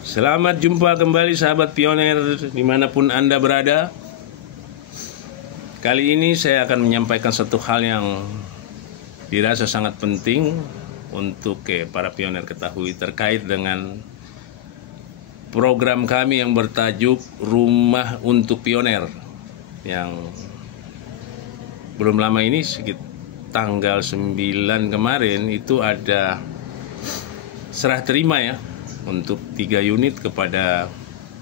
Selamat jumpa kembali sahabat pioner dimanapun Anda berada. Kali ini saya akan menyampaikan satu hal yang dirasa sangat penting untuk para pioner ketahui terkait dengan program kami yang bertajuk Rumah untuk Pioner, yang belum lama ini sekitar tanggal 9 kemarin itu ada serah terima ya untuk 3 unit kepada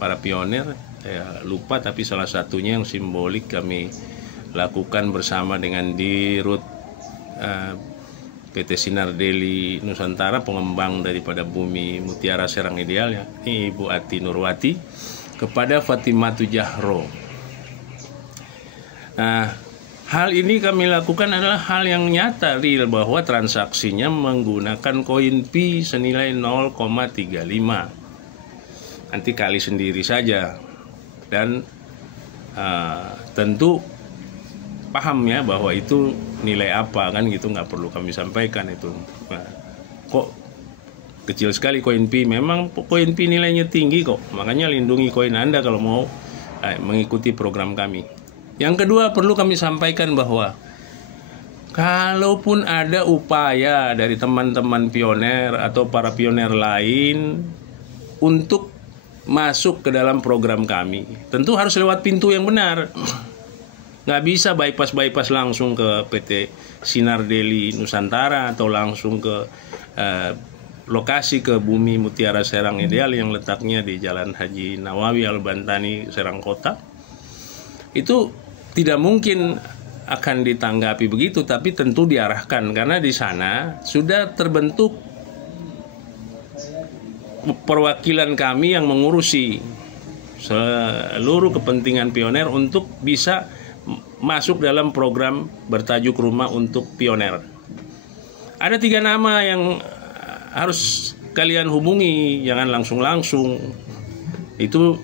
para pioner. Saya lupa, tapi salah satunya yang simbolik kami lakukan bersama dengan Dirut PT Sinar Deli Nusantara, pengembang daripada Bumi Mutiara Serang Ideal ya, Ibu Ati Nurwati, kepada Fatimatu Jahro. Nah, hal ini kami lakukan adalah hal yang nyata, real, bahwa transaksinya menggunakan koin Pi senilai 0,35. Nanti kali sendiri saja. Dan tentu paham ya bahwa itu nilai apa, kan gitu, nggak perlu kami sampaikan itu. Nah, kok kecil sekali koin Pi? Memang koin Pi nilainya tinggi kok, makanya lindungi koin Anda kalau mau mengikuti program kami. Yang kedua, perlu kami sampaikan bahwa kalaupun ada upaya dari teman-teman pioner atau para pioner lain untuk masuk ke dalam program kami, tentu harus lewat pintu yang benar. Nggak bisa bypass langsung ke PT Sinar Deli Nusantara atau langsung ke lokasi ke Bumi Mutiara Serang Ideal yang letaknya di Jalan Haji Nawawi Al-Bantani, Serang Kota. Itu tidak mungkin akan ditanggapi begitu, tapi tentu diarahkan karena di sana sudah terbentuk perwakilan kami yang mengurusi seluruh kepentingan pioner untuk bisa masuk dalam program bertajuk Rumah untuk Pioner. Ada 3 nama yang harus kalian hubungi, jangan langsung-langsung. Itu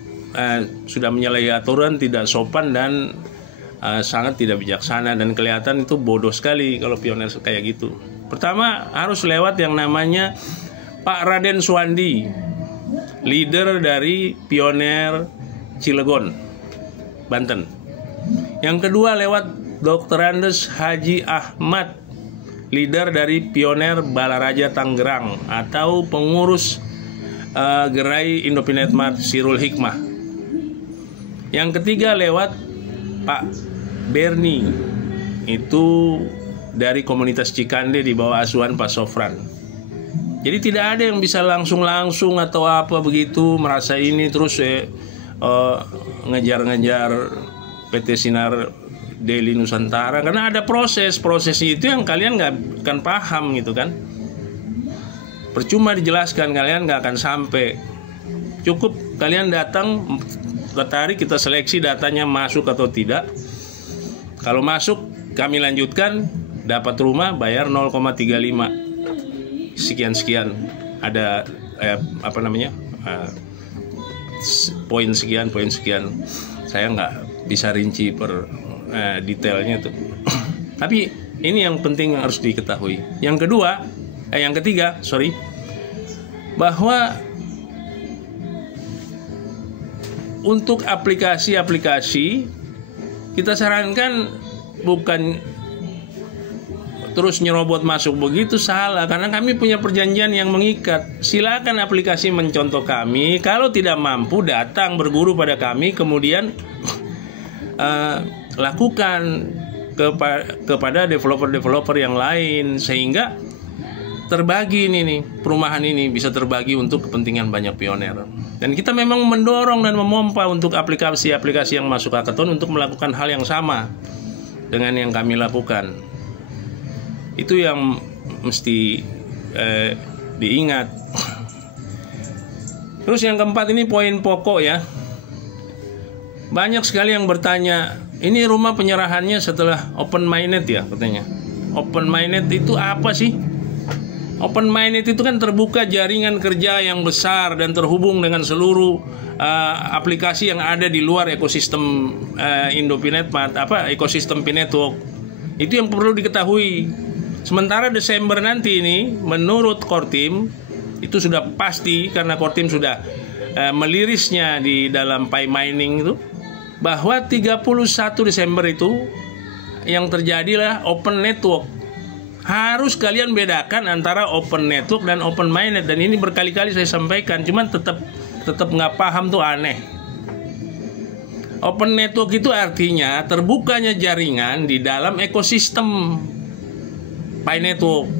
sudah menyalahi aturan, tidak sopan dan sangat tidak bijaksana, dan kelihatan itu bodoh sekali kalau pioner kayak gitu. Pertama, harus lewat yang namanya Pak Raden Suwandi, leader dari pioner Cilegon, Banten. Yang kedua, lewat Dr. Andes Haji Ahmad, leader dari pioner Balaraja Tangerang atau pengurus gerai Indopinet Mart Sirul Hikmah. Yang ketiga, lewat Pak Berni, itu dari komunitas Cikande di bawah asuhan Pak Sofran. Jadi tidak ada yang bisa langsung-langsung atau apa begitu merasa ini terus ngejar-ngejar PT Sinar Deli Nusantara, karena ada proses itu yang kalian nggak akan paham gitu kan. Percuma dijelaskan, kalian nggak akan sampai. Cukup kalian datang, tertarik, kita seleksi datanya masuk atau tidak. Kalau masuk, kami lanjutkan, dapat rumah, bayar 0,35 sekian ada poin sekian. Saya nggak bisa rinci per detailnya tuh. Tapi ini yang penting yang harus diketahui. Yang ketiga, bahwa untuk aplikasi kita sarankan bukan terus nyerobot masuk, begitu salah, karena kami punya perjanjian yang mengikat. Silakan aplikasi mencontoh kami, kalau tidak mampu datang berguru pada kami, kemudian lakukan kepada developer yang lain, sehingga terbagi perumahan ini bisa terbagi untuk kepentingan banyak pioner. Dan kita memang mendorong dan memompa untuk aplikasi-aplikasi yang masuk hackathon untuk melakukan hal yang sama dengan yang kami lakukan. Itu yang mesti diingat. Terus yang keempat, ini poin pokok ya. Banyak sekali yang bertanya, ini rumah penyerahannya setelah open minded ya katanya. Open minded itu apa sih? Open minded itu kan terbuka jaringan kerja yang besar dan terhubung dengan seluruh aplikasi yang ada di luar ekosistem Indopinet Mart, ekosistem Pinetwork. Itu yang perlu diketahui. Sementara Desember nanti ini menurut Kortim itu sudah pasti, karena Kortim sudah melirisnya di dalam Pi Mining itu, bahwa 31 Desember itu yang terjadilah open network. Harus kalian bedakan antara open network dan open mainnet, dan ini berkali-kali saya sampaikan, cuman tetap nggak paham tuh, aneh. Open network itu artinya terbukanya jaringan di dalam ekosistem Pi Network.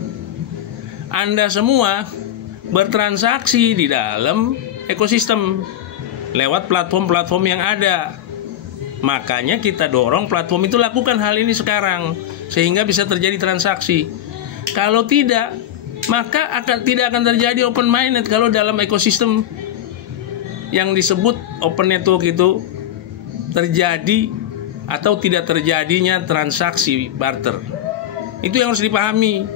Anda semua bertransaksi di dalam ekosistem lewat platform-platform yang ada. Makanya kita dorong platform itu lakukan hal ini sekarang, sehingga bisa terjadi transaksi. Kalau tidak, maka tidak akan terjadi open mainnet kalau dalam ekosistem yang disebut open network itu terjadi atau tidak terjadinya transaksi barter. Itu yang harus dipahami.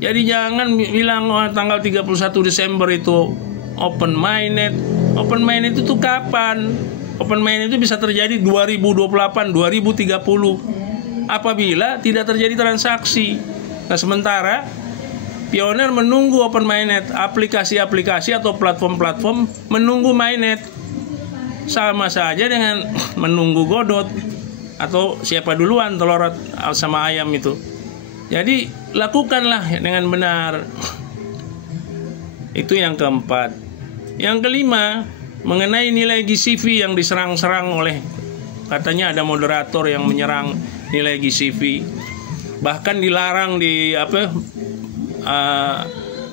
Jadi jangan bilang tanggal 31 Desember itu open mainnet. Open mainnet itu kapan? Open mainnet itu bisa terjadi 2028, 2030 apabila tidak terjadi transaksi. Nah, sementara Pioneer menunggu open mainnet, aplikasi-aplikasi atau platform-platform menunggu mainnet. Sama saja dengan menunggu Godot atau siapa duluan telur sama ayam itu. Jadi lakukanlah dengan benar. Itu yang keempat. Yang kelima, mengenai nilai GCV yang diserang-serang oleh, katanya ada moderator yang menyerang nilai GCV, bahkan dilarang di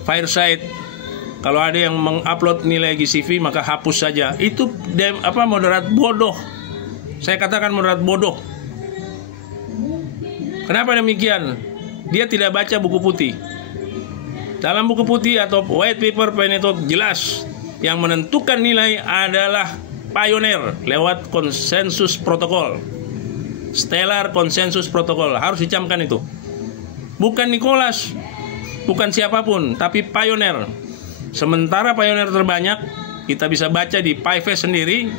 Fireside. Kalau ada yang mengupload nilai GCV maka hapus saja. Itu moderat bodoh. Saya katakan moderat bodoh. Kenapa demikian? Dia tidak baca buku putih. Dalam buku putih atau white paper Pi Network jelas yang menentukan nilai adalah Pioneer lewat konsensus protokol. Stellar Consensus Protocol. Harus dicamkan itu. Bukan Nicholas, bukan siapapun, tapi Pioneer. Sementara Pioneer terbanyak, kita bisa baca di PiFest sendiri,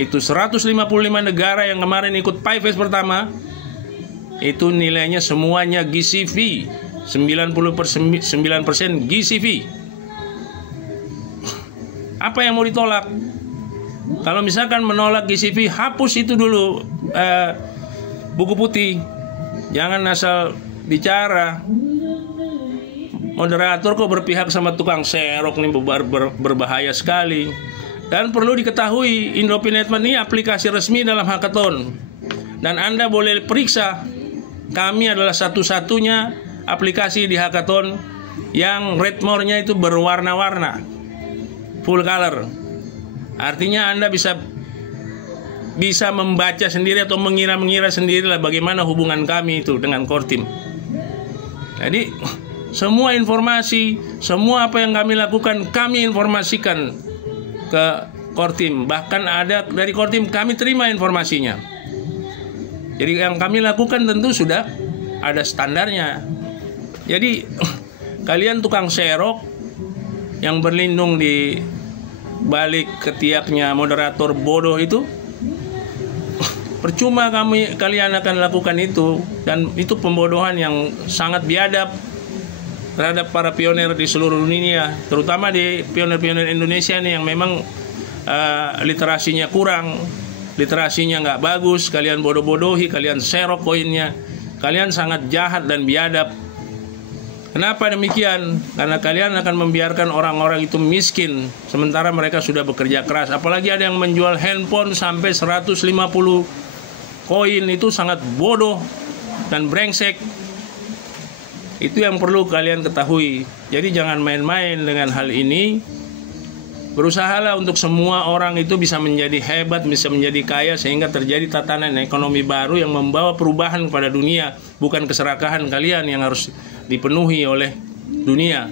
itu 155 negara yang kemarin ikut PiFest pertama, itu nilainya semuanya GCV, 99% GCV. Apa yang mau ditolak? Kalau misalkan menolak GCV, hapus itu dulu buku putih. Jangan asal bicara. Moderator kok berpihak sama tukang serok nih, berbahaya sekali. Dan perlu diketahui, Indopinetment ini aplikasi resmi dalam hackathon. Dan Anda boleh periksa, kami adalah satu-satunya aplikasi di hackathon yang red more-nya itu berwarna-warna, full color. Artinya Anda bisa membaca sendiri atau mengira-mengira sendirilah bagaimana hubungan kami itu dengan core team. Jadi semua informasi, semua apa yang kami lakukan, kami informasikan ke core team. Bahkan ada dari core team kami terima informasinya. Jadi yang kami lakukan tentu sudah ada standarnya. Jadi kalian tukang serok yang berlindung di balik ketiaknya moderator bodoh itu, percuma kalian akan lakukan itu. Dan itu pembodohan yang sangat biadab terhadap para pioner di seluruh dunia, terutama di pioner-pioner Indonesia nih yang memang literasinya kurang, literasinya nggak bagus. Kalian bodoh-bodohi, kalian serok koinnya, kalian sangat jahat dan biadab. Kenapa demikian? Karena kalian akan membiarkan orang-orang itu miskin sementara mereka sudah bekerja keras. Apalagi ada yang menjual handphone sampai 150 koin, itu sangat bodoh dan brengsek. Itu yang perlu kalian ketahui. Jadi jangan main-main dengan hal ini. Berusahalah untuk semua orang itu bisa menjadi hebat, bisa menjadi kaya, sehingga terjadi tatanan ekonomi baru yang membawa perubahan kepada dunia. Bukan keserakahan kalian yang harus dipenuhi oleh dunia.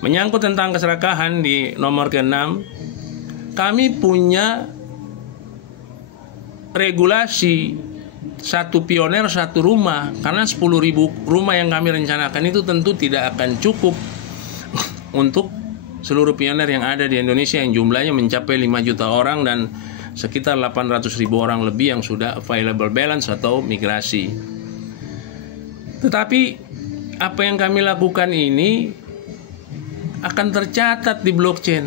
Menyangkut tentang keserakahan di nomor ke-6, kami punya regulasi satu pioner satu rumah, karena 10.000 rumah yang kami rencanakan itu tentu tidak akan cukup untuk seluruh pioner yang ada di Indonesia yang jumlahnya mencapai 5 juta orang dan sekitar 800.000 orang lebih yang sudah available balance atau migrasi. Tetapi apa yang kami lakukan ini akan tercatat di blockchain.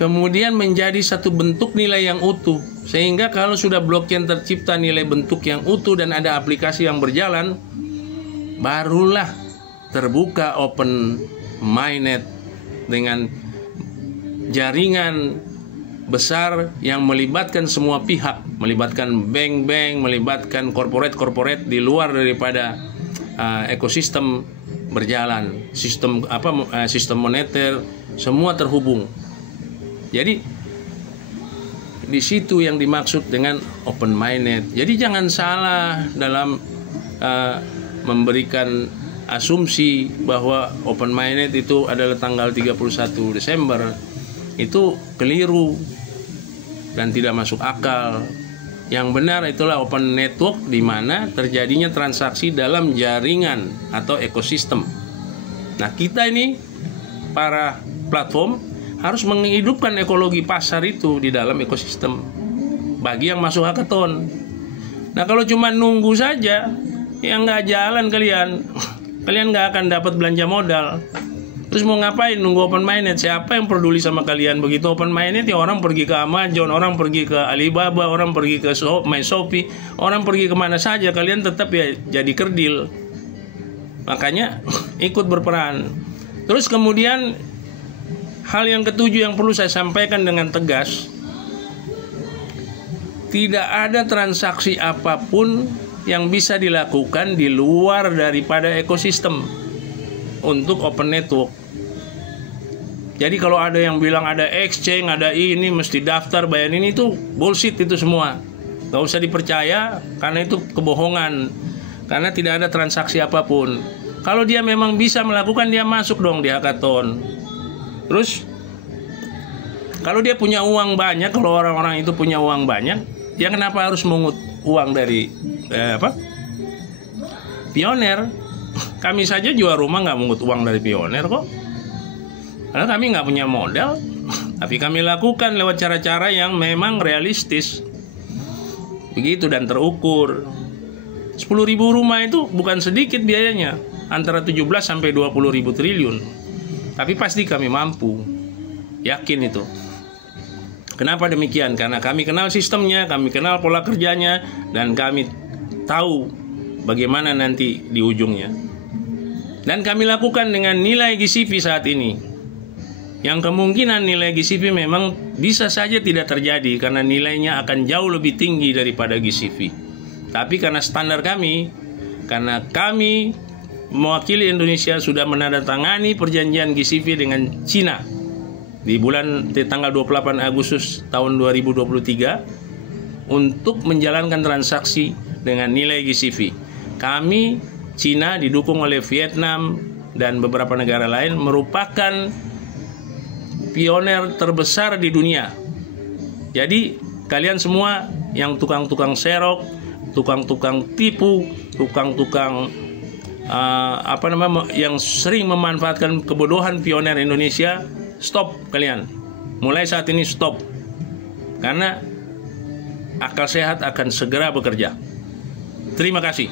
kemudian menjadi satu bentuk nilai yang utuh. Sehingga kalau sudah blockchain tercipta nilai bentuk yang utuh dan ada aplikasi yang berjalan, barulah terbuka open mainnet dengan jaringan besar yang melibatkan semua pihak, melibatkan bank-bank, melibatkan korporat-korporat di luar daripada ekosistem berjalan, sistem moneter, semua terhubung. Jadi di situ yang dimaksud dengan open minded. Jadi jangan salah dalam memberikan asumsi bahwa open minded itu adalah tanggal 31 Desember. Itu keliru dan tidak masuk akal. Yang benar itulah open network, di mana terjadinya transaksi dalam jaringan atau ekosistem. Nah, kita ini para platform harus menghidupkan ekologi pasar itu di dalam ekosistem bagi yang masuk hackathon. Nah, kalau cuma nunggu saja, ya nggak jalan kalian nggak akan dapat belanja modal. Terus mau ngapain nunggu open minded? Siapa yang peduli sama kalian? Begitu open minded ya orang pergi ke Amazon, orang pergi ke Alibaba, orang pergi ke Shopee, orang pergi kemana saja. Kalian tetap ya jadi kerdil. Makanya ikut berperan. Terus kemudian hal yang ketujuh yang perlu saya sampaikan dengan tegas, tidak ada transaksi apapun yang bisa dilakukan di luar daripada ekosistem untuk open network. Jadi kalau ada yang bilang ada exchange, ada ini, mesti daftar, bayar ini, itu bullshit itu semua. Gak usah dipercaya karena itu kebohongan. Karena tidak ada transaksi apapun. Kalau dia memang bisa melakukan, dia masuk dong di hackathon. Terus kalau dia punya uang banyak, kalau orang-orang itu punya uang banyak, ya kenapa harus mengut uang dari Pioneer? Kami saja jual rumah nggak mengut uang dari Pioneer kok. Karena kami nggak punya modal, tapi kami lakukan lewat cara-cara yang memang realistis. Begitu dan terukur. 10.000 rumah itu bukan sedikit biayanya, antara 17 sampai 20.000 triliun. Tapi pasti kami mampu. Yakin itu. Kenapa demikian? Karena kami kenal sistemnya, kami kenal pola kerjanya, dan kami tahu bagaimana nanti di ujungnya. Dan kami lakukan dengan nilai GCP saat ini. Yang kemungkinan nilai GCP memang bisa saja tidak terjadi karena nilainya akan jauh lebih tinggi daripada GCP. Tapi karena standar kami, karena kami mewakili Indonesia sudah menandatangani perjanjian GCP dengan Cina di tanggal 28 Agustus tahun 2023 untuk menjalankan transaksi dengan nilai GCP. Kami, Cina didukung oleh Vietnam dan beberapa negara lain, merupakan pioner terbesar di dunia. Jadi kalian semua yang tukang-tukang serok, tukang-tukang tipu, tukang-tukang yang sering memanfaatkan kebodohan pioner Indonesia, stop kalian. Mulai saat ini stop. Karena akal sehat akan segera bekerja. Terima kasih.